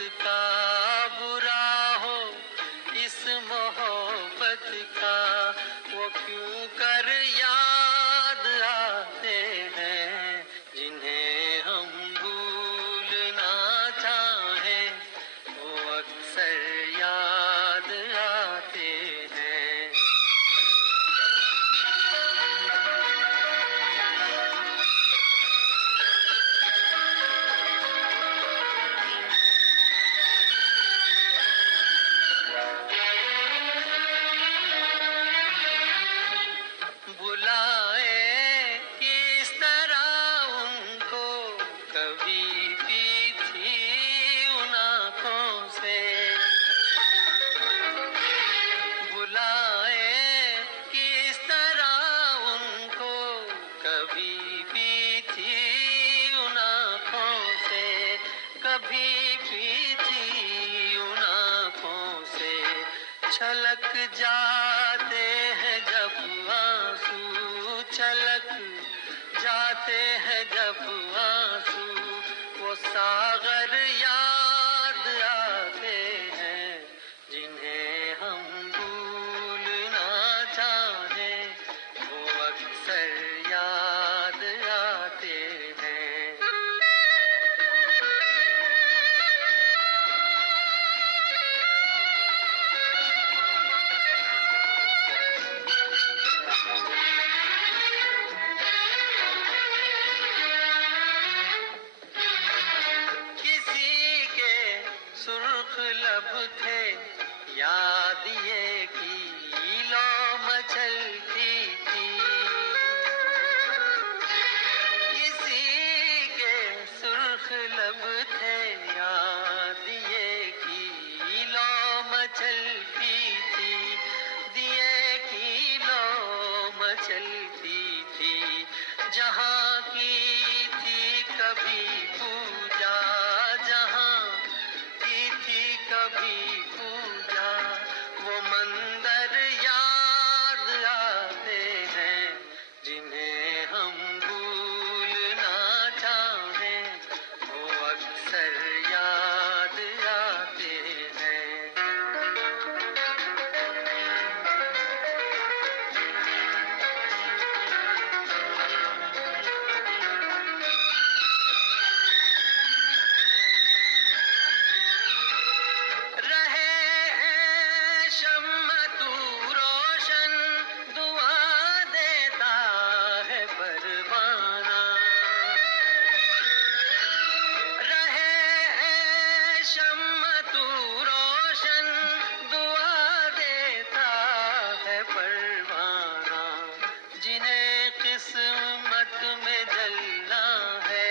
का बुरा हो इस मोहब्बत का, वो क्यों कर याद आते हैं जिन्हें हम भूलना चाहें, वो अक्सर याद आते हैं। बुलाए किस तरह उनको, कभी भी थी उन आँखों से। बुलाए किस तरह उनको, कभी भी थी उन आँखों से, कभी भी थी उन आँखों से। छलक जाते हैं जब आंसू, छलक जाते हैं जब आंसू, वो सागर याद आते हैं जिन्हें हम भूलना चाहें, वो अक्सर याद आते हैं। किसी के सुर्ख लब थे, याद ये की लो मचलती थी। किसी के सुर्ख लब थे, याद ये की लो मचलती थी, दिए की लो मचलती थी। जहाँ की थी कभी पूजा, जहाँ की थी कभी पूजा, वो मंदिर याद आते हैं जिन्हें हम भूलना चाहें, वो अक्सर याद आते हैं। रहे हैं शम्मा तू रोशन, दुआ देता है परवाना। रहे हैं शम्मा तू रोशन, दुआ देता है परवाना। जिन्हें किस्मत में जलना है,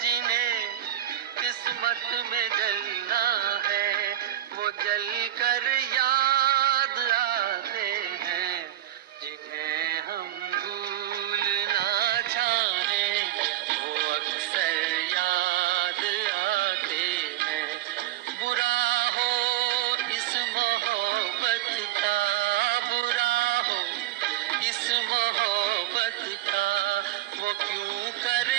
जिन्हें किस्मत में जलना है, वो जल कर याद आते हैं जिन्हें हम भूलना चाहें, वो अक्सर याद आते हैं। बुरा हो इस मोहब्बत का, बुरा हो इस मोहब्बत का, वो क्यों कर